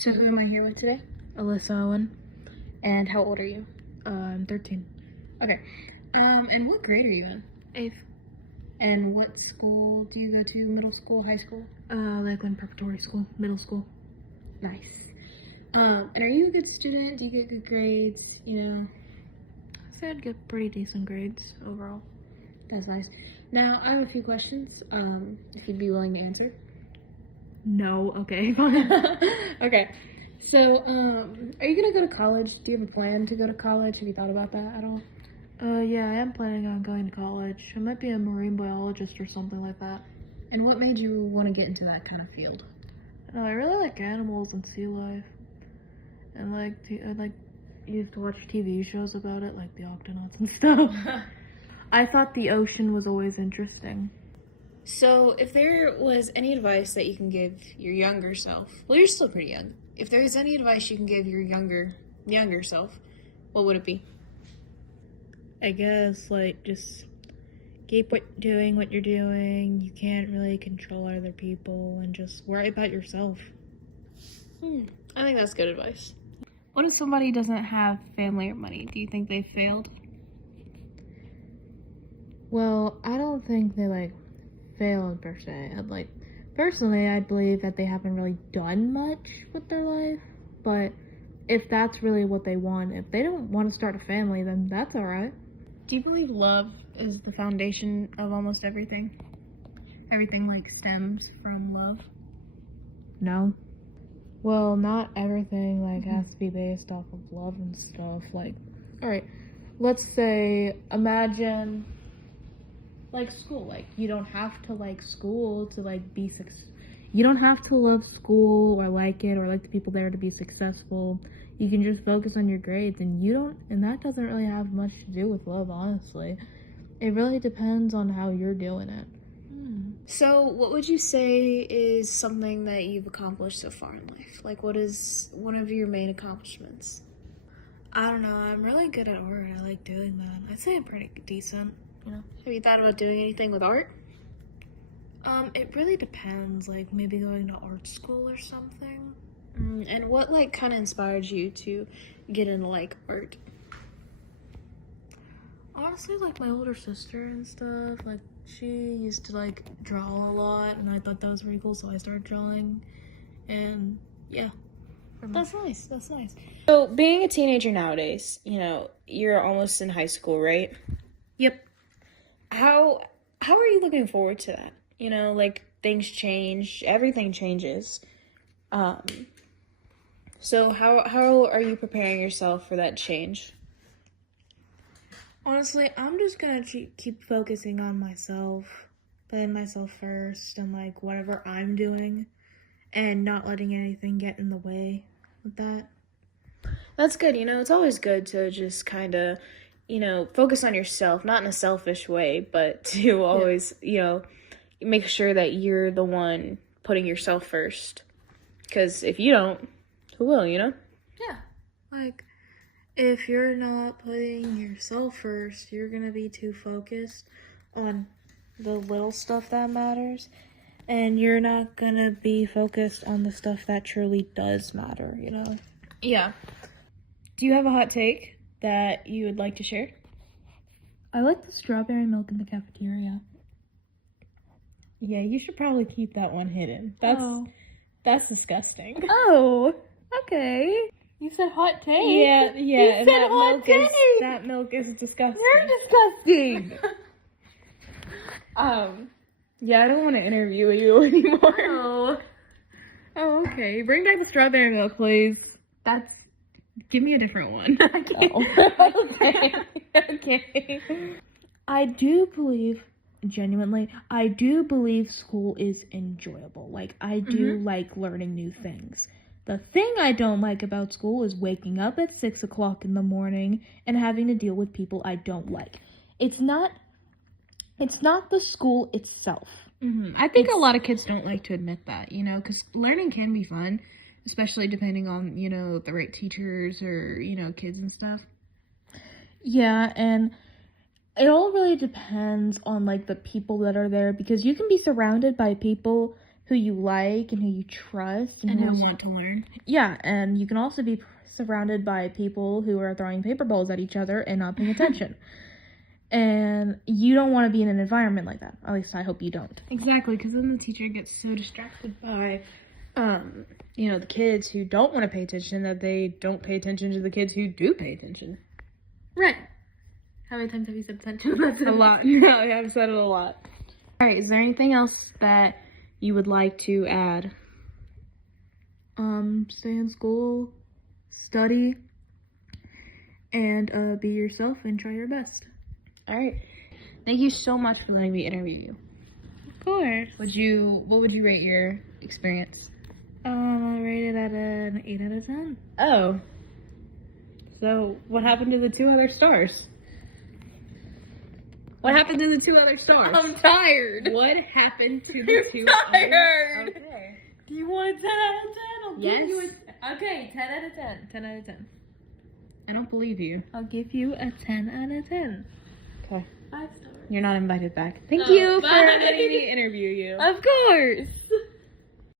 So who am I here with today? Alyssa Owen. And how old are you? I'm 13. Okay. And what grade are you in? 8th. And what school do you go to? Middle school, high school? Lakeland Preparatory School, middle school. Nice. And are you a good student? Do you get good grades? You know? So I'd get pretty decent grades overall. That's nice. Now, I have a few questions, if you'd be willing to answer. No, okay, fine. Okay. So, are you gonna go to college? Do you have a plan to go to college? Have you thought about that at all? Yeah, I am planning on going to college. I might be a marine biologist or something like that. And what made you want to get into that kind of field? No, I really like animals and sea life. And I used to watch TV shows about it, like the Octonauts and stuff. I thought the ocean was always interesting. So, if there was any advice that you can give your younger self, well, you're still pretty young. If there was any advice you can give your younger self, what would it be? I guess, just keep doing what you're doing. You can't really control other people, and just worry about yourself. I think that's good advice. What if somebody doesn't have family or money? Do you think they failed? Well, I don't think they, failed per se. Personally, I believe that they haven't really done much with their life, but if that's really what they want, if they don't want to start a family, then that's alright. Do you believe love is the foundation of almost everything? Everything, stems from love? No. Well, not everything, has to be based off of love and stuff. Alright, let's say, imagine, school. You don't have to like school to, be successful. You don't have to love school or like it or like the people there to be successful. You can just focus on your grades, and that doesn't really have much to do with love, honestly. It really depends on how you're doing it. So, what would you say is something that you've accomplished so far in life? What is one of your main accomplishments? I don't know. I'm really good at art. I like doing that. I'd say I'm pretty decent, Have you thought about doing anything with art? It really depends. Maybe going to art school or something. And what, kind of inspired you to get into, art? Honestly, my older sister and stuff. She used to, draw a lot, and I thought that was really cool, so I started drawing. And, yeah. That's nice. So, being a teenager nowadays, you're almost in high school, right? Yep. How are you looking forward to that? Things change, everything changes. So how are you preparing yourself for that change? Honestly, I'm just gonna keep focusing on myself, putting myself first, and whatever I'm doing, and not letting anything get in the way with that. That's good. It's always good to just kind of, focus on yourself, not in a selfish way, but to always, make sure that you're the one putting yourself first. Because if you don't, who will, Yeah. If you're not putting yourself first, you're gonna be too focused on the little stuff that matters, and you're not gonna be focused on the stuff that truly does matter, Yeah. Do you have a hot take that you would like to share? I like the strawberry milk in the cafeteria. Yeah, you should probably keep that one hidden. That's disgusting. Oh, okay. You said hot take. Yeah. You said hot take. That milk is disgusting. You're disgusting. Yeah, I don't want to interview you anymore. Oh, okay. Bring back the strawberry milk, please. Give me a different one. Okay. I do believe school is enjoyable. I do like learning new things. The thing I don't like about school is waking up at 6 o'clock in the morning and having to deal with people I don't like. It's not the school itself. I think a lot of kids don't like to admit that, because learning can be fun, especially depending on, the right teachers or, kids and stuff. Yeah, and it all really depends on, the people that are there, because you can be surrounded by people who you like and who you trust. And who want to learn. Yeah, and you can also be surrounded by people who are throwing paper balls at each other and not paying attention. And you don't want to be in an environment like that. At least I hope you don't. Exactly, because then the teacher gets so distracted by, the kids who don't want to pay attention that they don't pay attention to the kids who do pay attention. Right. How many times have you said attention? A lot. No, I've said it a lot. All right, is there anything else that you would like to add? Stay in school, study, and be yourself and try your best. All right. Thank you so much for letting me interview you. Of course. What would you rate your experience? I rate it at an 8 out of 10. Oh. So, what happened to the 2 other stars? What happened to the 2 other stars? I'm tired. What happened to the 2 tired. other? Okay. Do you want a 10 out of 10? I'll Yes. give you a... Okay, 10 out of 10. 10 out of 10. I don't believe you. I'll give you a 10 out of 10. Okay. 5 stars. You're not invited back. Thank Oh, you for bye. letting me interview you. Of course.